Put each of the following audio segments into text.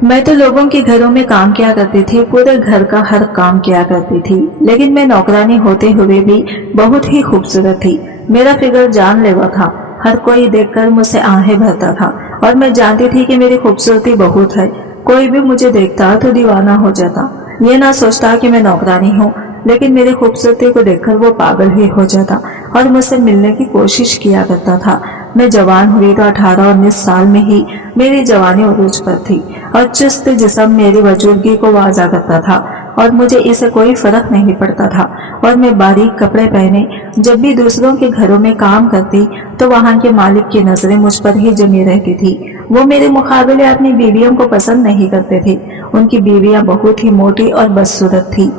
मैं तो लोगों के घरों में काम किया करती थी, पूरे घर का हर काम किया करती थी, लेकिन मैं नौकरानी होते हुए भी बहुत ही खूबसूरत थी। मेरा फिगर जानलेवा था, हर कोई देखकर मुझसे आहें भरता था और मैं जानती थी कि मेरी खूबसूरती बहुत है। कोई भी मुझे देखता तो दीवाना हो जाता। ये ना सोचता कि मैं नौकरानी हूँ, लेकिन मेरी खूबसूरती को देखकर वो पागल ही हो जाता और मुझसे मिलने की कोशिश किया करता था। मैं जवान हुई तो 18-19 साल में ही मेरी जवानी उरूज पर थी और चुस्त जिस्म मेरी वजूदगी को वाजा करता था और मुझे इससे कोई फर्क नहीं पड़ता था। और मैं बारीक कपड़े पहने जब भी दूसरों के घरों में काम करती तो वहां के मालिक की नजरें मुझ पर ही जमी रहती थी। वो मेरे मुकाबले अपनी बीवियों को पसंद नहीं करते थे। उनकी बीवियां बहुत ही मोटी और बदसूरत थी।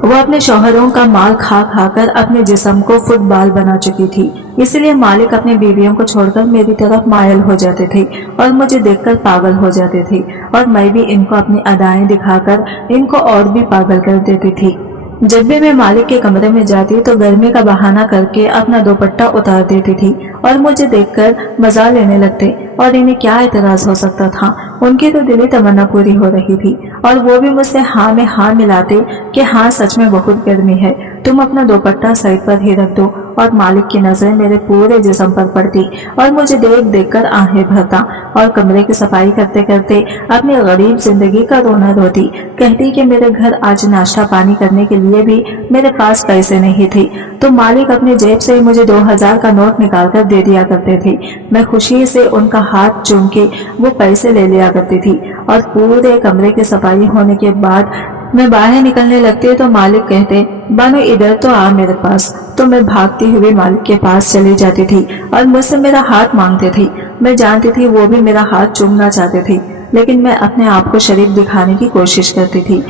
वो अपने शौहरों का माल खा खा कर अपने जिस्म को फुटबॉल बना चुकी थी। इसलिए मालिक अपनी बीवियों को छोड़कर मेरी तरफ मायल हो जाते थे और मुझे देखकर पागल हो जाते थे और मैं भी इनको अपनी अदाएं दिखाकर इनको और भी पागल कर देती थी। जब भी मैं मालिक के कमरे में जाती तो गर्मी का बहाना करके अपना दुपट्टा उतार देती थी और मुझे देखकर मजा लेने लगते और इन्हें क्या एतराज हो सकता था। उनकी तो दिली तमन्ना पूरी हो रही थी और वो भी मुझसे हाँ में हाँ मिलाते कि हाँ सच में बहुत गर्मी है, तुम अपना दुपट्टा साइड पर ही रख दो। और मालिक की नजरें मेरे पूरे जिस्म पर पड़ती और मुझे देख देख कर आहें भरता और कमरे की सफाई करते करते अपनी गरीब जिंदगी का रोना रोती। कहती कि मेरे घर आज नाश्ता पानी करने के लिए भी मेरे पास पैसे नहीं थे, तो मालिक अपनी जेब से मुझे 2000 का नोट निकाल कर दे दिया करते थे। मैं खुशी से उनका हाथ चूम के वो पैसे ले लिया करती थी और पूरे कमरे की सफाई होने के बाद मैं बाहर निकलने लगती तो मालिक कहते, बानो इधर तो आ मेरे पास। तो मैं भागती हुई मालिक के पास चली जाती थी और मुझसे मेरा हाथ मांगते थे। मैं जानती थी वो भी मेरा हाथ चूमना चाहते थे, लेकिन मैं अपने आप को शरीफ दिखाने की कोशिश करती थी।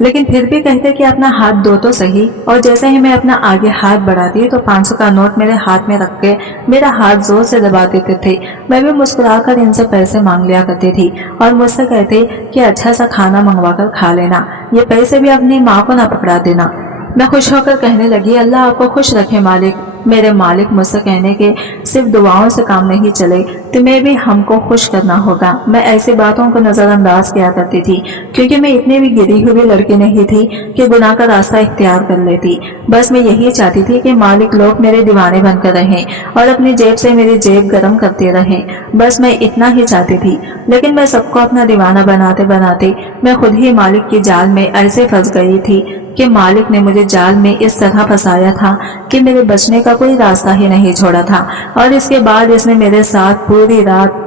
लेकिन फिर भी कहते कि अपना हाथ दो तो सही। और जैसे ही मैं अपना आगे हाथ बढ़ाती तो 500 का नोट मेरे हाथ में रख के मेरा हाथ जोर से दबा देते थे। मैं भी मुस्कुराकर इनसे पैसे मांग लिया करती थी और मुझसे कहते कि अच्छा सा खाना मंगवा कर खा लेना, ये पैसे भी अपनी माँ को ना पकड़ा देना। मैं खुश होकर कहने लगी, अल्लाह आपको खुश रखे मालिक। मेरे मालिक मुझसे कहने के सिर्फ दुआओं से काम नहीं चले, तुम्हें भी हमको खुश करना होगा। मैं ऐसी बातों को नजरअंदाज किया करती थी क्योंकि मैं इतनी भी गिरी हुई लड़की नहीं थी कि गुनाह का रास्ता इख्तियार कर लेती। बस मैं यही चाहती थी कि मालिक लोग मेरे दीवाने बनकर रहें और अपनी जेब से मेरी जेब गर्म करते रहें। बस मैं इतना ही चाहती थी। लेकिन मैं सबको अपना दीवाना बनाते बनाते मैं खुद ही मालिक की जाल में ऐसे फंस गई थी कि मालिक ने मुझे जाल में इस तरह फंसाया था कि मेरे बचने का कोई रास्ता ही नहीं छोड़ा था। और इसके बाद इसने मेरे साथ पूरी रात,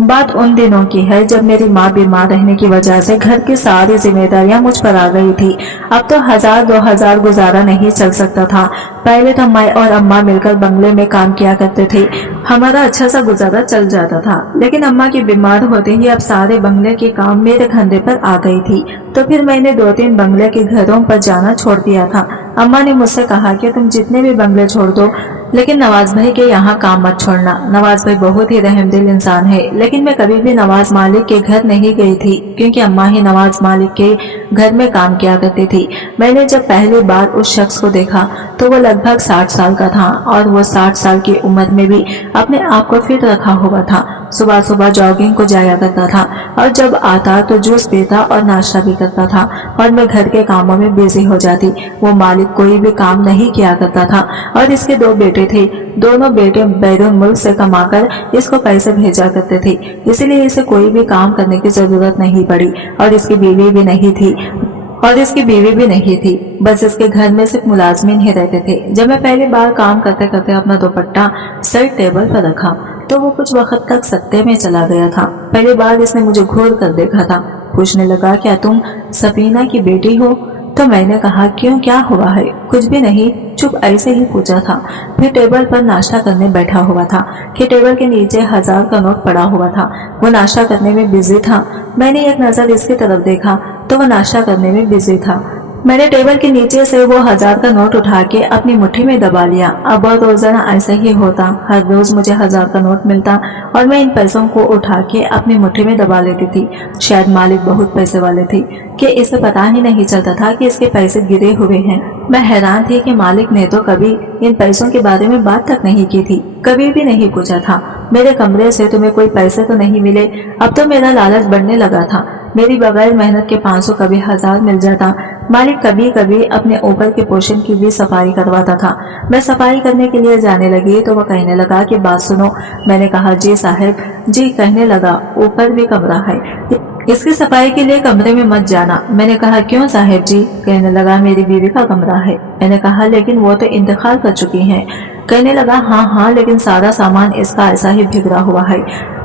बात उन दिनों की है जब मेरी माँ बीमार रहने की वजह से घर की सारी जिम्मेदारियां मुझ पर आ गई थी। अब तो 1000-2000 गुजारा नहीं चल सकता था। पहले तो मैं और अम्मा मिलकर बंगले में काम किया करते थे, हमारा अच्छा सा गुजारा चल जाता था। लेकिन अम्मा की बीमार होते ही अब सारे बंगले के काम मेरे कंधे पर आ गई थी, तो फिर मैंने 2-3 बंगले के घरों पर जाना छोड़ दिया था। अम्मा ने मुझसे कहा कि तुम जितने भी बंगले छोड़ दो, लेकिन नवाज भाई के यहाँ काम मत छोड़ना। नवाज भाई बहुत ही रहमदिल इंसान है। लेकिन मैं कभी भी नवाज मालिक के घर नहीं गई थी क्योंकि अम्मा ही नवाज मालिक के घर में काम किया करती थी। मैंने जब पहली बार उस शख्स को देखा तो वो लगभग 60 साल का था और वो 60 साल की उम्र में भी अपने आप को फिट रखा हुआ था। सुबह सुबह जॉगिंग को जाया करता था और जब आता तो जूस पीता और नाश्ता भी करता था और मैं घर के कामों में बिजी हो जाती। वो मालिक कोई भी काम नहीं किया करता था और इसके 2 बेटे थे। दोनों बेटे बैरून मुल्क से कमाकर इसको पैसे भेजा करते थे, इसलिए इसे कोई भी काम करने की जरूरत नहीं पड़ी और इसकी बीवी भी नहीं थी। बस इसके घर में सिर्फ मुलाजमीन ही रहते थे। जब मैं पहली बार काम करते करते अपना दुपट्टा साइड टेबल पर रखा तो वो कुछ वक्त तक सत्ते में चला गया था। पहली बार इसने मुझे घूर कर देखा था। पूछने लगा, क्या तुम सफीना की बेटी हो? तो मैंने कहा, क्यों, क्या हुआ है? कुछ भी नहीं, चुप ऐसे ही पूछा था। फिर टेबल पर नाश्ता करने बैठा हुआ था कि टेबल के नीचे 1000 का नोट पड़ा हुआ था। वो नाश्ता करने में बिजी था। मैंने एक नजर इसकी तरफ देखा तो वो नाश्ता करने में बिजी था। मैंने टेबल के नीचे से वो 1000 का नोट उठा के अपनी मुट्ठी में दबा लिया। अब रोजाना ऐसा ही होता, हर रोज मुझे 1000 का नोट मिलता और मैं इन पैसों को उठा के अपनी मुट्ठी में दबा लेती थी। शायद मालिक बहुत पैसे वाले थे कि इसे पता ही नहीं चलता था कि इसके पैसे गिरे हुए हैं। मैं हैरान थी कि मालिक ने तो कभी इन पैसों के बारे में बात तक नहीं की थी, कभी भी नहीं पूछा था। मेरे कमरे से तुम्हें कोई पैसे तो नहीं मिले? अब तो मेरा लालच बढ़ने लगा था। मेरी बगैर मेहनत के 500 कभी 1000 मिल जाता। मालिक कभी कभी अपने ऊपर के पोर्शन की भी सफाई करवाता था। मैं सफाई करने के लिए जाने लगी तो वह कहने लगा कि बात सुनो। मैंने कहा जी साहब जी। कहने लगा ऊपर भी कमरा है, इसकी सफाई के लिए कमरे में मत जाना। मैंने कहा क्यों साहब जी? कहने लगा मेरी बीवी का कमरा है। मैंने कहा लेकिन वो तो इंतकाल कर चुकी हैं। कहने लगा हाँ लेकिन सारा सामान इसका ऐसा ही बिखरा हुआ है।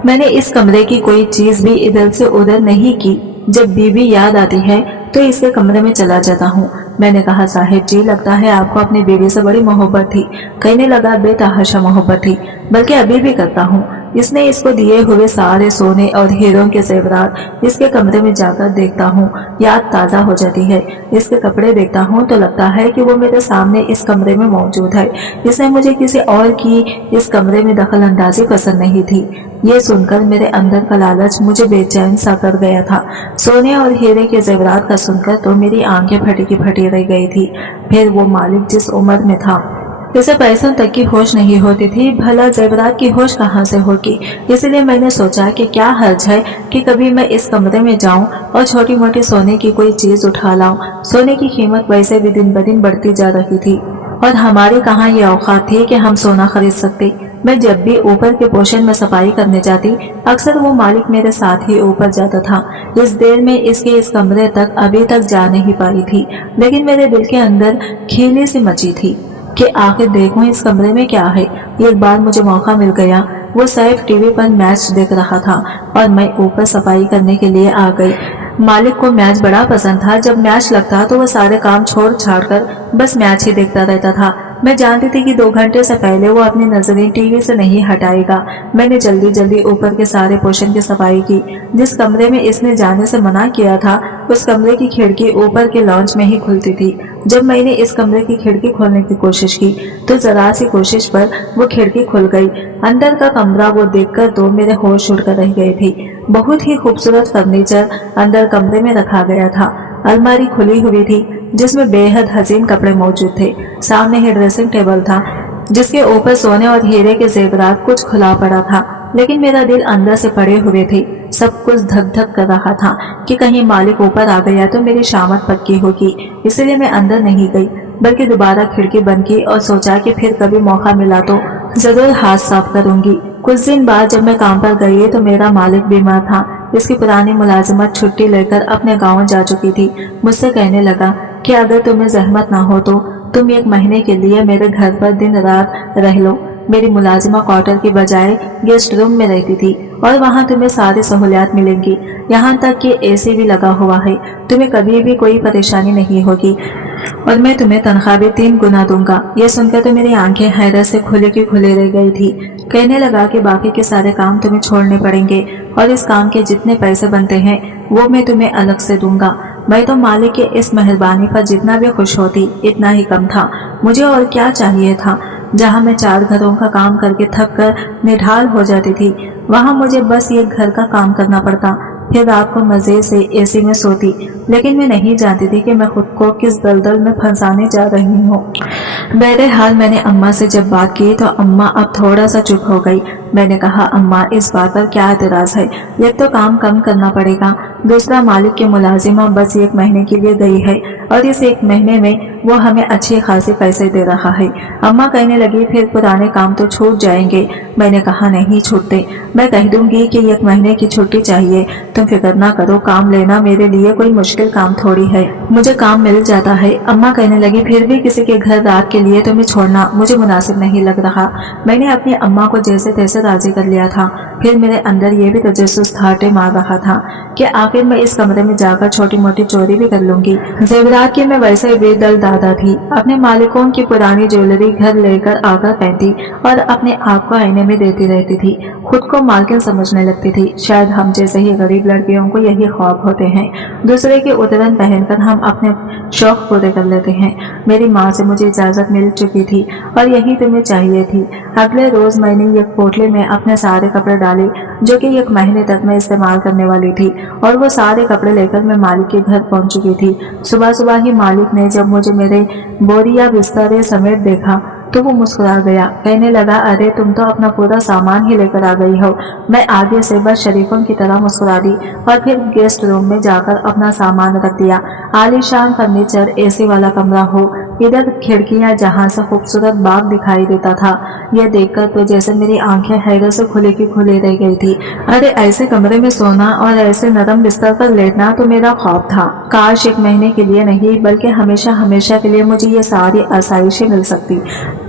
मैंने इस कमरे की कोई चीज भी इधर से उधर नहीं की। जब बीवी याद आती है तो इसके कमरे में चला जाता हूँ। मैंने कहा साहिब जी लगता है आपको अपनी बीवी से बड़ी मोहब्बत थी। कहने लगा बेतहाशा मोहब्बत थी, बल्कि अभी भी करता हूँ। इसने इसको दिए हुए सारे सोने और हीरों के जेवरात इसके कमरे में जाकर देखता हूँ, याद ताजा हो जाती है। इसके कपड़े देखता हूँ तो लगता है कि वो मेरे सामने इस कमरे में मौजूद है। इसने मुझे किसी और की इस कमरे में दखल अंदाजी पसंद नहीं थी। ये सुनकर मेरे अंदर का लालच मुझे बेचैन सा कर गया था। सोने और हीरे के जेवरात का सुनकर तो मेरी आंखें फटी की फटी रह गई थी। फिर वो मालिक जिस उम्र में था इसे पैसों तक की होश नहीं होती थी, भला जेवरात की होश कहाँ से होगी। इसलिए मैंने सोचा कि क्या हर्ज है कि कभी मैं इस कमरे में जाऊं और छोटी मोटी सोने की कोई चीज उठा लाऊं। सोने की कीमत वैसे भी दिन ब दिन बढ़ती जा रही थी और हमारी कहाँ ये औकात थी कि हम सोना खरीद सकते। मैं जब भी ऊपर के पोर्शन में सफाई करने जाती अक्सर वो मालिक मेरे साथ ही ऊपर जाता था। इस देर में इसके इस कमरे तक अभी तक जा नहीं पाई थी, लेकिन मेरे दिल के अंदर खीली सी मची थी कि आखिर देखूं इस कमरे में क्या है। एक बार मुझे मौका मिल गया। वो सैफ टीवी पर मैच देख रहा था और मैं ऊपर सफाई करने के लिए आ गई। मालिक को मैच बड़ा पसंद था। जब मैच लगता तो वह सारे काम छोड़ छाड़ कर बस मैच ही देखता रहता था। मैं जानती थी कि 2 घंटे से पहले वो अपनी नजरें टीवी से नहीं हटाएगा। मैंने जल्दी जल्दी ऊपर के सारे पोर्शन की सफाई की। जिस कमरे में इसने जाने से मना किया था उस कमरे की खिड़की ऊपर के लॉन्च में ही खुलती थी। जब मैंने इस कमरे की खिड़की खोलने की कोशिश की तो जरा सी कोशिश पर वो खिड़की खुल गई। अंदर का कमरा वो देखकर तो मेरे होश उड़कर रह गए थे। बहुत ही खूबसूरत फर्नीचर अंदर कमरे में रखा गया था। अलमारी खुली हुई थी जिसमें बेहद हसीन कपड़े मौजूद थे। सामने ही ड्रेसिंग टेबल था जिसके ऊपर सोने और हीरे के जेवरात कुछ खुला पड़ा था, लेकिन मेरा दिल अंदर से पड़े हुए थे। सब कुछ धक धक कर रहा था कि कहीं मालिक ऊपर आ गया तो मेरी शामत पक्की होगी। इसलिए मैं अंदर नहीं गई, बल्कि दोबारा खिड़की बंद की और सोचा कि फिर कभी मौका मिला तो जरूर हाथ साफ करूंगी। कुछ दिन बाद जब मैं काम पर गई तो मेरा मालिक बीमार था। इसकी पुरानी मुलाजिमत छुट्टी लेकर अपने गांव जा चुकी थी। मुझसे कहने लगा कि अगर तुम्हें जहमत ना हो तो तुम 1 महीने के लिए मेरे घर पर दिन रात रह लो। मेरी मुलाजिमा क्वार्टर की बजाय गेस्ट रूम में रहती थी और वहाँ तुम्हें सारी सहूलियात मिलेंगी। यहाँ तक कि एसी भी लगा हुआ है। तुम्हें कभी भी कोई परेशानी नहीं होगी और मैं तुम्हें तनख्वाह भी 3 गुना दूंगा। ये सुनकर तो मेरी आंखें हैरत से खुली की खुली रह गई थी। कहने लगा कि बाकी के सारे काम तुम्हें छोड़ने पड़ेंगे और इस काम के जितने पैसे बनते हैं वो मैं तुम्हें अलग से दूंगा। मैं तो मालिक के इस मेहरबानी पर जितना भी खुश होती इतना ही कम था। मुझे और क्या चाहिए था। जहाँ मैं 4 घरों का काम करके थक कर निढाल हो जाती थी, वहाँ मुझे बस एक घर का काम करना पड़ता। फिर रात को मजे से एसी में सोती, लेकिन मैं नहीं जानती थी कि मैं खुद को किस दलदल में फंसाने जा रही हूँ। बहरहाल मैंने अम्मा से जब बात की तो अम्मा अब थोड़ा सा चुप हो गई। मैंने कहा अम्मा इस बात पर क्या एतराज है। एक तो काम कम करना पड़ेगा, दूसरा मालिक की मुलाजिमा बस 1 महीने के लिए गई है और इस 1 महीने में वो हमें अच्छे खासे पैसे दे रहा है। अम्मा कहने लगी फिर पुराने काम तो छूट जाएंगे। मैंने कहा नहीं छूटते, मैं कह दूंगी कि 1 महीने की छुट्टी चाहिए। तुम फिक्र ना करो, काम लेना मेरे लिए कोई मुश्किल काम थोड़ी है, मुझे काम मिल जाता है। अम्मा कहने लगी फिर भी किसी के घर रात के लिए तुम्हें छोड़ना मुझे मुनासिब नहीं लग रहा। मैंने अपनी अम्मा को जैसे तैसे राजी कर लिया था। फिर मेरे अंदर ये भी तजस्सुस ठाटे मार रहा था कि आखिर मैं इस कमरे में जाकर छोटी मोटी चोरी भी कर लूंगी। जेवरात की मैं वैसे बेदल दादा थी। अपने मालिकों की पुरानी ज्वेलरी घर लेकर आकर पहनती और अपने आप को आईने में देती रहती थी। खुद को मालकिन समझने लगती थी। शायद हम जैसे ही गरीब लड़कियों को यही ख्वाब होते हैं, दूसरे के उतरन पहनकर हम अपने शौक पूरे कर लेते हैं। मेरी माँ से मुझे इजाजत मिल चुकी थी और यही तुम्हें चाहिए थी। अगले रोज मैंने एक पोटली में अपने सारे कपड़े डाले जो कि 1 महीने तक मैं इस्तेमाल करने वाली थी, और वो सारे कपड़े लेकर मैं मालिक के घर पहुंच चुकी थी। सुबह सुबह ही मालिक ने जब मुझे मेरे बोरिया बिस्तरे समेत देखा तो वो मुस्कुरा गया, कहने लगा, अरे तुम तो अपना पूरा सामान ही लेकर आ गई हो। मैं आगे से बस शरीफों की तरह मुस्कुरा दी और फिर गेस्ट रूम में जाकर अपना सामान रख दिया। आलीशान फर्नीचर, एसी वाला कमरा हो, इधर खिड़कियां जहां से खूबसूरत बाग दिखाई देता था। यह देखकर तो जैसे मेरी आंखें हैरत से खुली की खुली रह गई थी। अरे ऐसे कमरे में सोना और ऐसे नरम बिस्तर पर लेटना तो मेरा ख्वाब था। काश एक महीने के लिए नहीं बल्कि हमेशा हमेशा के लिए मुझे ये सारी आसाइशें मिल सकती,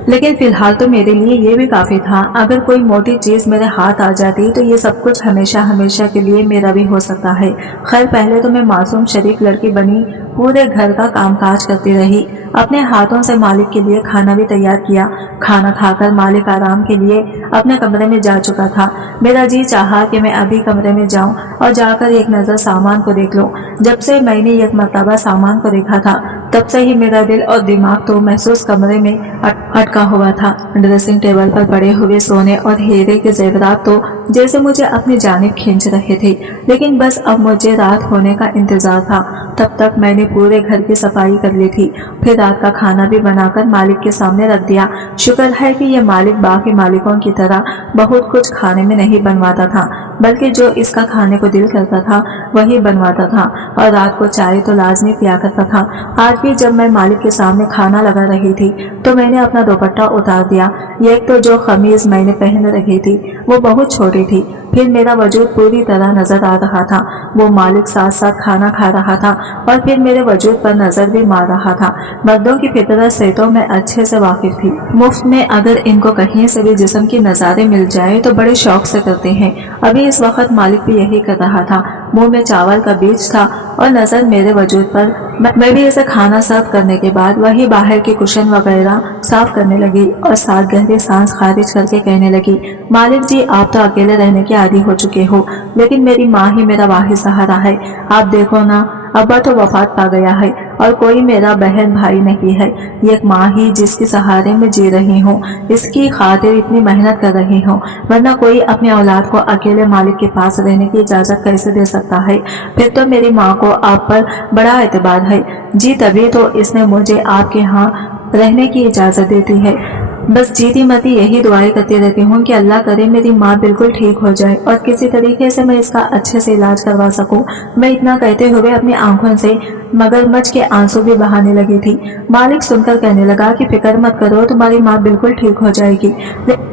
लेकिन फिलहाल तो मेरे लिए ये भी काफी था। अगर कोई मोटी चीज मेरे हाथ आ जाती तो ये सब कुछ हमेशा हमेशा के लिए मेरा भी हो सकता है। खैर, पहले तो मैं मासूम शरीफ लड़की बनी, पूरे घर का कामकाज करती रही, अपने हाथों से मालिक के लिए खाना भी तैयार किया। खाना खाकर मालिक आराम के लिए अपने कमरे में जा चुका था। मेरा जी चाहा कि मैं अभी कमरे में जाऊं और जाकर एक नजर सामान को देख लूं। जब से मैंने एक मर्तबा सामान को देखा था, तब से ही मेरा दिल और दिमाग तो महसूस कमरे में अटका हुआ था। ड्रेसिंग टेबल पर पड़े हुए सोने और हीरे के जेवरात तो जैसे मुझे अपनी जानिब खींच रहे थे, लेकिन बस अब मुझे रात होने का इंतजार था। तब तक मैंने पूरे घर की सफाई कर ली थी, फिर रात का खाना भी बनाकर मालिक के सामने रख दिया। शुक्र है कि यह मालिक बाकी मालिकों की तरह बहुत कुछ खाने में नहीं बनवाता था, बल्कि जो इसका खाने को दिल करता था वही बनवाता था, और रात को चाय तो लाजमी पिया करता था। आज भी जब मैं मालिक के सामने खाना लगा रही थी तो मैंने अपना दुपट्टा उतार दिया। एक तो जो खमीज मैंने पहन रखी थी वो बहुत छोटी थी, फिर मेरा वजूद पूरी तरह नजर आ रहा था। वो मालिक साथ साथ खाना खा रहा था और फिर मेरे वजूद पर नजर भी मार रहा था। मर्दों की फितरत से तो मैं अच्छे से वाकिफ थी। मुफ्त में अगर इनको कहीं से भी जिस्म की नजारे मिल जाए तो बड़े शौक से करते हैं। अभी इस वक्त मालिक भी यही कर रहा था। मुंह में चावल का बीज था और नजर मेरे वजूद पर। मैं भी इसे खाना सर्व करने के बाद वही बाहर के कुशन वगैरह साफ करने लगी और साथ गहरी सांस खारिज करके कहने लगी, मालिक जी, आप तो अकेले रहने के आदी हो चुके हो, लेकिन मेरी माँ ही मेरा वाहिद सहारा है। आप देखो ना, अब्बा तो वफात पा गया है और कोई मेरा बहन भाई नहीं है। एक माँ ही जिसके सहारे में जी रही हूँ, इसकी खातिर इतनी मेहनत कर रही हूँ, वरना कोई अपनी औलाद को अकेले मालिक के पास रहने की इजाजत कैसे दे सकता है। फिर तो मेरी माँ को आप पर बड़ा एतबार है जी, तभी तो इसने मुझे आपके यहाँ रहने की इजाजत देती है। बस जीती मती यही दुआएं करती रहती हूँ कि अल्लाह करे मेरी माँ बिल्कुल ठीक हो जाए और किसी तरीके से मैं इसका अच्छे से इलाज करवा सकूं। मैं इतना कहते हुए अपनी आंखों से मगरमच्छ के आंसू भी बहाने लगी थी। मालिक सुनकर कहने लगा कि फिक्र मत करो, तुम्हारी माँ बिल्कुल ठीक हो जाएगी,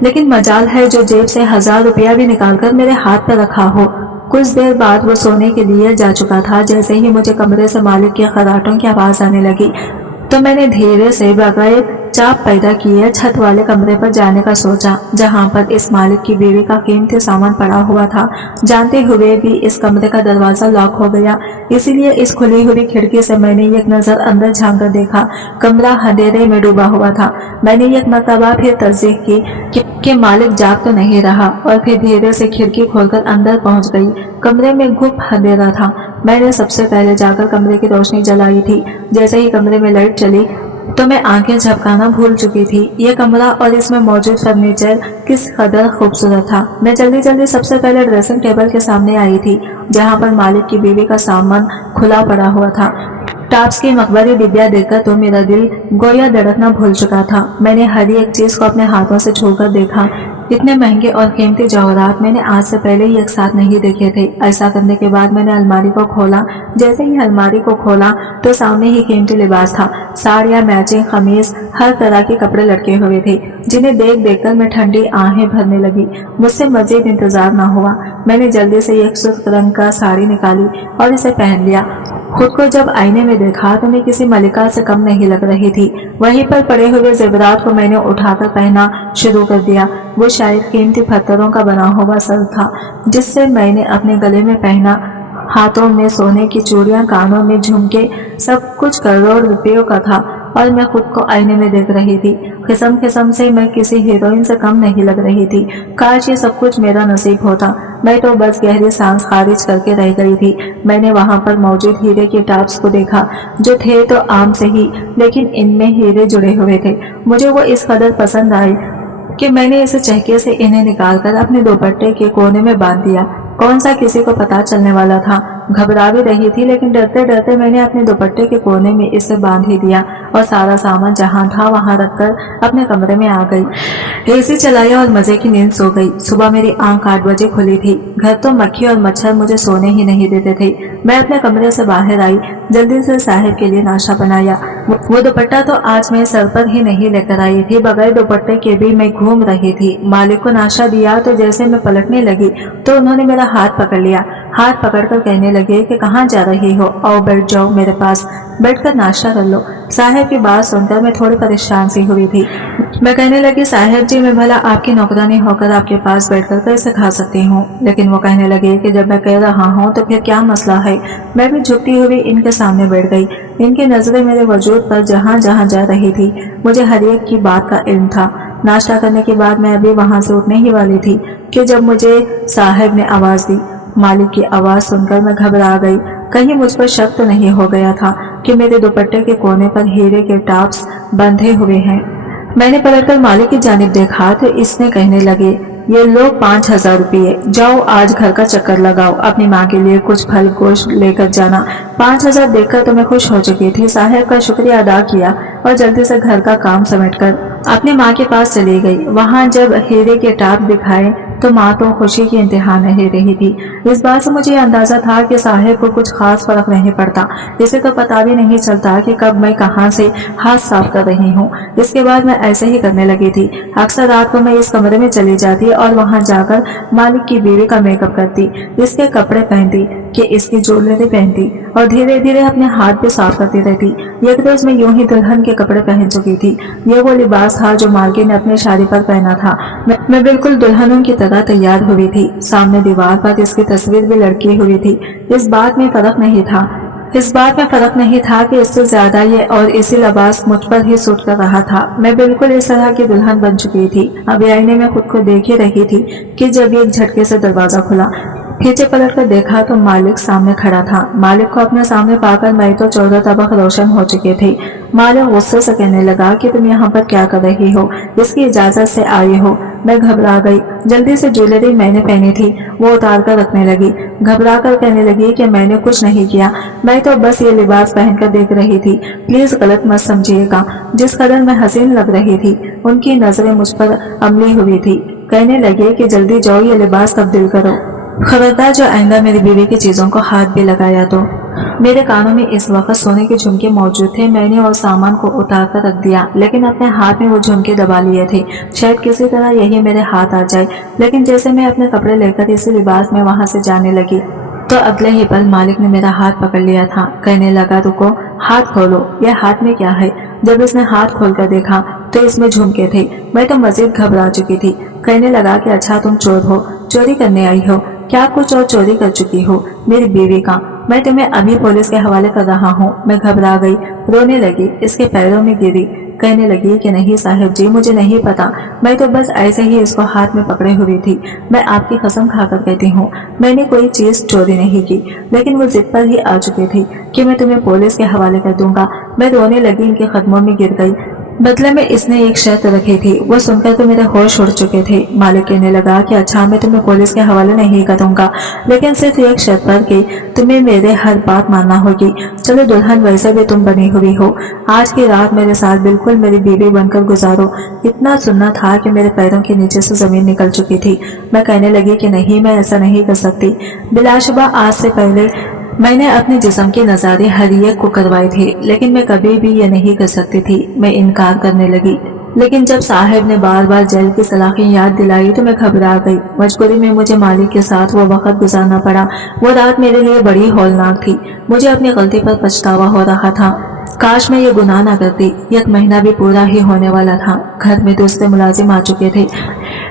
लेकिन मजाल है जो जेब से 1000 रुपया भी निकालकर मेरे हाथ पर रखा हो। कुछ देर बाद वो सोने के लिए जा चुका था। जैसे ही मुझे कमरे से मालिक के खर्राटों की आवाज आने लगी तो मैंने धीरे से बगैर चाप पैदा किए छत वाले कमरे पर जाने का सोचा, जहां पर इस मालिक की बीवी का कीमती सामान पड़ा हुआ था। जानते हुए भी इस कमरे का दरवाजा लॉक हो गया, इसीलिए इस खुली हुई खिड़की से मैंने एक नजर अंदर झांक कर देखा। कमरा अंधेरे में डूबा हुआ था। मैंने एक मर्तबा फिर तस्दीक की कि मालिक जाग तो नहीं रहा और फिर धीरे से खिड़की खोलकर अंदर पहुंच गई। कमरे में गुप अंधेरा था। मैंने सबसे पहले जाकर कमरे की रोशनी जलाई थी। जैसे ही कमरे में लाइट चली तो मैं आंखें झपकाना भूल चुकी थी। यह कमरा और इसमें मौजूद फर्नीचर किस कदर खूबसूरत था। मैं जल्दी जल्दी सबसे पहले ड्रेसिंग टेबल के सामने आई थी, जहां पर मालिक की बीवी का सामान खुला पड़ा हुआ था। टॉप्स की मकबरी डिब्बिया देखकर तो मेरा दिल गोया धड़कना भूल चुका था। मैंने हर एक चीज को अपने हाथों से छूकर देखा। इतने महंगे और कीमती जवाहरात मैंने आज से पहले ही एक साथ नहीं देखे थे। ऐसा करने के बाद मैंने अलमारी को खोला। जैसे ही अलमारी को खोला तो सामने ही कीमती लिबास था। साड़ियाँ, मैचिंग कमीज, हर तरह के कपड़े लटके हुए थे, जिन्हें देख देखकर मैं ठंडी आहें भरने लगी। मुझसे मजीद इंतजार न हुआ। मैंने जल्दी से एक सुर्ख रंग का साड़ी निकाली और इसे पहन लिया। खुद को जब आईने में देखा तो मैं किसी मलिका से कम नहीं लग रही थी। वहीं पर पड़े हुए जेवरात को मैंने उठाकर पहना शुरू कर दिया। वो शायद कीमती पत्थरों का बना हुआ सर था, जिससे मैंने अपने गले में पहना। हाथों में सोने की चूड़ियां, कानों में झुमके, सब कुछ करोड़ रुपयों का था और मैं खुद को आईने में देख रही थी। किस्म किस्म से मैं किसी हीरोइन से कम नहीं लग रही थी। काश ये सब कुछ मेरा नसीब होता। मैं तो बस गहरी सांस खारिज करके रह गई थी। मैंने वहां पर मौजूद हीरे के टॉप्स को देखा, जो थे तो आम से ही, लेकिन इनमें हीरे जुड़े हुए थे। मुझे वो इस कदर पसंद आए कि मैंने इसे चहके से इन्हें निकालकर अपने दुपट्टे के कोने में बांध दिया। कौन सा किसी को पता चलने वाला था। घबरा भी रही थी, लेकिन डरते डरते मैंने अपने दुपट्टे के कोने में इसे बांध ही दिया और सारा सामान जहाँ था वहाँ रखकर अपने कमरे में आ गई। एसी चलाया और मजे की नींद सो गई। सुबह मेरी आंख 8 बजे खुली थी। घर तो मक्खी और मच्छर मुझे सोने ही नहीं देते थे। मैं अपने कमरे से बाहर आई, जल्दी से साहिब के लिए नाश्ता बनाया। वो दुपट्टा तो आज मैं सर पर ही नहीं लेकर आई थी, बगैर दुपट्टे के भी मैं घूम रही थी। मालिक को नाश्ता दिया तो जैसे मैं पलटने लगी तो उन्होंने मेरा हाथ पकड़ लिया। हाथ पकड़कर कहने लगे कि कहाँ जा रही हो, आओ बैठ जाओ मेरे पास, बैठकर नाश्ता कर लो। साहिब की बात सुनकर मैं थोड़ी परेशान सी हुई थी। मैं कहने लगी, साहिब जी मैं भला आपकी नौकरानी होकर आपके पास बैठकर कैसे खा सकती हूँ। लेकिन वो कहने लगे कि जब मैं कह रहा हूँ तो फिर क्या मसला है। मैं भी झुकती हुई इनके सामने बैठ गई। इनकी नजरें मेरे वजूद पर जहाँ जहाँ जा रही थी। मुझे हर एक की बात का इल्म था। नाश्ता करने के बाद मैं अभी वहाँ से उठने ही वाली थी कि जब मुझे साहिब ने आवाज दी। मालिक की आवाज सुनकर मैं घबरा गई। कहीं मुझ पर शक तो नहीं हो गया था कि मेरे दुपट्टे के कोने पर हीरे के टाप्स बंधे हुए हैं। मैंने पलटकर मालिक की जानिब देखा तो इसने कहने लगे, ये लो 5000 रुपये, जाओ आज घर का चक्कर लगाओ, अपनी माँ के लिए कुछ फल गोश्त लेकर जाना। 5000 देखकर तो मैं खुश हो चुकी थी। साहिब का शुक्रिया अदा किया और जल्दी से घर का काम समेटकर अपनी माँ के पास चली गई। वहाँ जब हीरे के टाप दिखाए तो माँ तो खुशी की इंतहा नहीं रही थी। इस बात से मुझे अंदाजा था कि साहिब को कुछ खास फर्क नहीं पड़ता। इसे तो पता भी नहीं चलता कि कब मैं कहाँ से हाथ साफ कर रही हूँ। इसके बाद मैं ऐसे ही करने लगी थी। अक्सर रात को मैं इस कमरे में चली जाती और वहाँ जाकर मालिक की बीवी का मेकअप करती, इसके कपड़े पहनती कि इसकी ज्वेलरी पहनती और धीरे धीरे अपने हाथ भी साफ करती रहती। एक रोज मैं यूं ही दुल्हन के कपड़े पहन चुकी थी। ये वो लिबास था जो मालकिन ने अपनी शादी पर पहना था। मैं बिल्कुल दुल्हनों की तरह तैयार हुई थी। सामने दीवार पर इसकी तस्वीर भी लटकी हुई थी। इस बात में फर्क नहीं था कि इससे ज्यादा ये और इसी लिबास मुझ पर ही सूट कर रहा था। मैं बिल्कुल इस तरह की दुल्हन बन चुकी थी। अभी आईने में खुद को देख ही रही थी कि जब एक झटके से दरवाजा खुला। पीछे पलट कर देखा तो मालिक सामने खड़ा था। मालिक को अपने सामने पाकर मैं तो 14 तबक रोशन हो चुके थे। मालिक गुस्से से कहने लगा कि तुम यहाँ पर क्या कर रही हो, इसकी इजाजत से आई हो। मैं घबरा गई। जल्दी से ज्वेलरी मैंने पहनी थी वो उतार कर रखने लगी। घबरा कर कहने लगी कि मैंने कुछ नहीं किया, मैं तो बस ये लिबास पहनकर देख रही थी, प्लीज गलत मत समझिएगा। जिस कदर मैं हसीन लग रही थी उनकी नजरें मुझ पर अमली हुई थी। कहने लगे कि जल्दी जाओ ये लिबास तब्दील करो। खबरदार जो आइंदा मेरी बीवी की चीजों को हाथ भी लगाया तो। मेरे कानों में इस वक्त सोने के झुमके मौजूद थे। मैंने और सामान को उतार कर रख दिया, लेकिन अपने हाथ में वो झुमके दबा लिए थे। शायद किसी तरह यही मेरे हाथ आ जाए। लेकिन जैसे मैं अपने कपड़े लेकर इसी लिबास में वहां से जाने लगी तो अगले ही पल मालिक ने मेरा हाथ पकड़ लिया था। कहने लगा, रुको, हाथ खोलो। यह हाथ में क्या है? जब इसने हाथ खोलकर देखा तो इसमें झुमके थे। मैं तो मजीद घबरा चुकी थी। कहने लगा कि अच्छा तुम चोर हो, चोरी करने आई हो, क्या कुछ और चोरी कर चुकी हो मेरी बीवी का? मैं तुम्हें अभी पुलिस के हवाले कर रहा हूँ। मैं घबरा गई, रोने लगी, इसके पैरों में गिरी। कहने लगी कि नहीं साहिब जी, मुझे नहीं पता, मैं तो बस ऐसे ही इसको हाथ में पकड़े हुई थी। मैं आपकी कसम खाकर कहती हूँ मैंने कोई चीज चोरी नहीं की। लेकिन वो जिद पर ही आ चुकी थी कि मैं तुम्हें पुलिस के हवाले कर दूंगा। मैं रोने लगी, इनके कदमों में गिर गई। बदले में इसने एक शर्त रखी थी, वो सुनकर तो मेरे होश उड़ चुके थे। मालिक कहने लगा कि अच्छा मैं तुम्हें पुलिस के हवाले नहीं करूंगा, लेकिन सिर्फ एक शर्त पर कि तुम्हें मेरे हर बात मानना होगी। चलो दुल्हन वैसे भी तुम बनी हुई हो, आज की रात मेरे साथ बिल्कुल मेरी बीवी बनकर गुजारो। इतना सुनना था कि मेरे पैरों के नीचे से जमीन निकल चुकी थी। मैं कहने लगी कि नहीं, मैं ऐसा नहीं कर सकती। बिलाशुबा आज से पहले मैंने अपने जिस्म के नजारे हर एक को करवाए थे, लेकिन मैं कभी भी ये नहीं कर सकती थी। मैं इनकार करने लगी। लेकिन जब साहिब ने बार बार जेल की सलाखें याद दिलाई तो मैं घबरा गई। मजबूरी में मुझे मालिक के साथ वो वक्त गुजारना पड़ा। वो रात मेरे लिए बड़ी हौलनाक थी। मुझे अपनी गलती पर पछतावा हो रहा था। काश मैं ये गुनाह ना करती। 1 महीना भी पूरा ही होने वाला था। घर में दूसरे मुलाजिम आ चुके थे,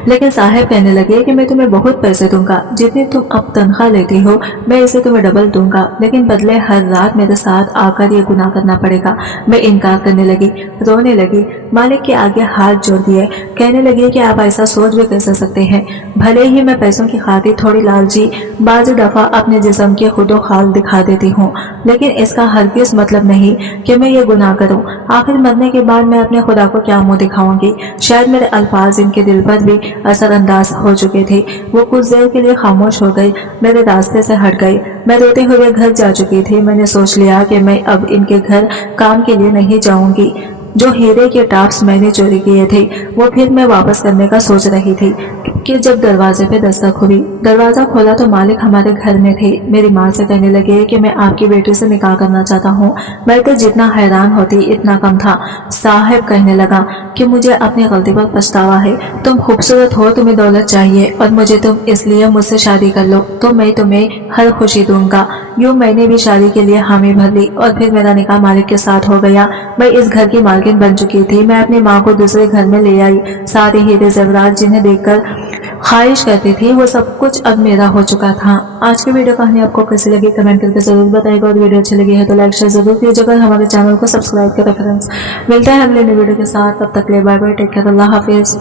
लेकिन साहिब कहने लगे कि मैं तुम्हें बहुत पैसे दूंगा, जितनी तुम अब तनख्वाह लेती हो मैं इसे तुम्हें डबल दूंगा, लेकिन बदले हर रात मेरे साथ आकर ये गुनाह करना पड़ेगा। मैं इनकार करने लगी, रोने लगी, मालिक के आगे हाथ जोड़ दिए। कहने लगे कि आप ऐसा सोच भी कैसे सकते हैं? भले ही मैं पैसों की खातिर थोड़ी लालची बाज़ दफा अपने जिस्म के खुदो खाल दिखा देती हूँ, लेकिन इसका हरगिज़ मतलब नहीं कि मैं ये गुनाह करूँ। आखिर मरने के बाद मैं अपने खुदा को क्या मुंह दिखाऊंगी? पाऊंगी। शायद मेरे अल्फाज इनके दिल पर भी असर अंदाज हो चुके थे। वो कुछ देर के लिए खामोश हो गई, मेरे रास्ते से हट गई। मैं रोते हुए घर जा चुकी थी। मैंने सोच लिया कि मैं अब इनके घर काम के लिए नहीं जाऊंगी। जो हीरे के टाप्स मैंने चोरी किए थे वो फिर मैं वापस करने का सोच रही थी कि जब दरवाजे पे दस्तक हुई। दरवाजा खोला तो मालिक हमारे घर में थे। मेरी माँ से कहने लगे कि मैं आपकी बेटी से निकाह करना चाहता हूँ। मैं तो जितना हैरान होती इतना कम था। साहब कहने लगा कि मुझे अपनी गलती पर पछतावा है। तुम खूबसूरत हो, तुम्हें दौलत चाहिए और मुझे तुम इसलिए मुझसे शादी कर लो तो मैं तुम्हें हर खुशी दूंगा। यूँ मैंने भी शादी के लिए हामी भर ली और फिर मेरा निकाह मालिक के साथ हो गया। मैं इस घर की मालकिन बन चुकी थी। मैं अपनी माँ को दूसरे घर में ले आई। सारे हीरे ज़ेवरात जिन्हें देखकर ख्वाहिश करती थी वो सब कुछ अब मेरा हो चुका था। आज की वीडियो कहानी आपको कैसी लगी कमेंट करके जरूर बताइएगा और वीडियो अच्छी लगी है तो लाइक शेयर जरूर कीजिएगा। हमारे चैनल को सब्सक्राइब करें फ्रेंड्स। मिलता है अगले नई वीडियो के साथ, तब तक के लिए बाय बाय, टेक केयर, अल्लाह हाफिज।